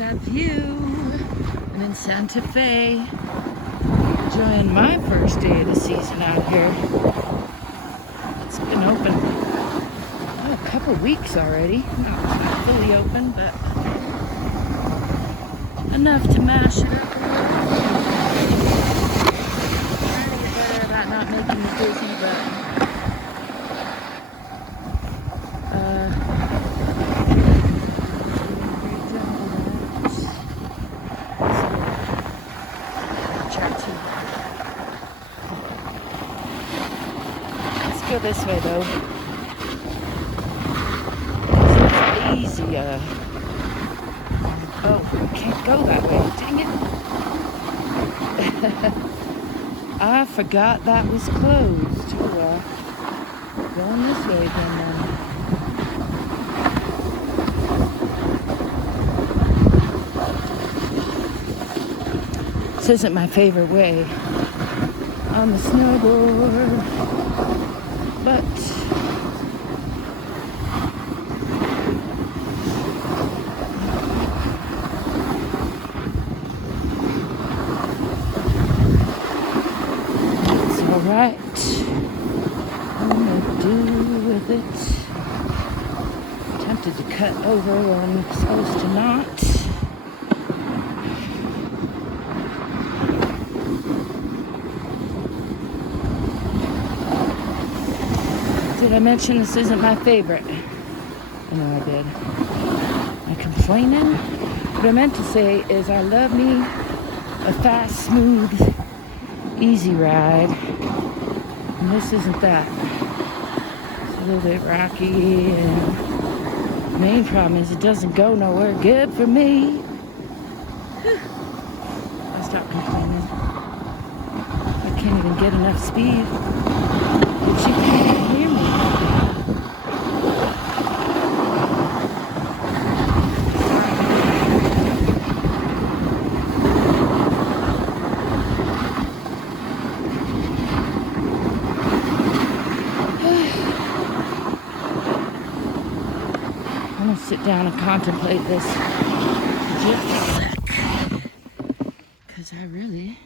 that view. I'm in Santa Fe, enjoying my first day of the season out here. It's been open a couple weeks already. Not fully open, but enough to mash it up. Trying to get better about not making me dizzy, but go this way though. It's easy. Oh, I can't go that way. Dang it. I forgot that was closed. Oh, going this way then. This isn't my favorite way on the snowboard. But it's all right. I'm gonna do with it. Tempted to cut over when I'm supposed to not. Did I mention this isn't my favorite? I know I did. I'm complaining. What I meant to say is I love me a fast, smooth, easy ride. And this isn't that. It's a little bit rocky. And the main problem is it doesn't go nowhere good for me. I'll stop complaining. I can't even get enough speed. But you can't hear me. I'm gonna sit down and contemplate this just a sec, because I really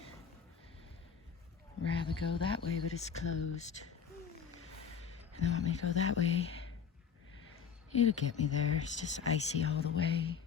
rather go that way, but it's closed. If they want me to go that way, it'll get me there. It's just icy all the way.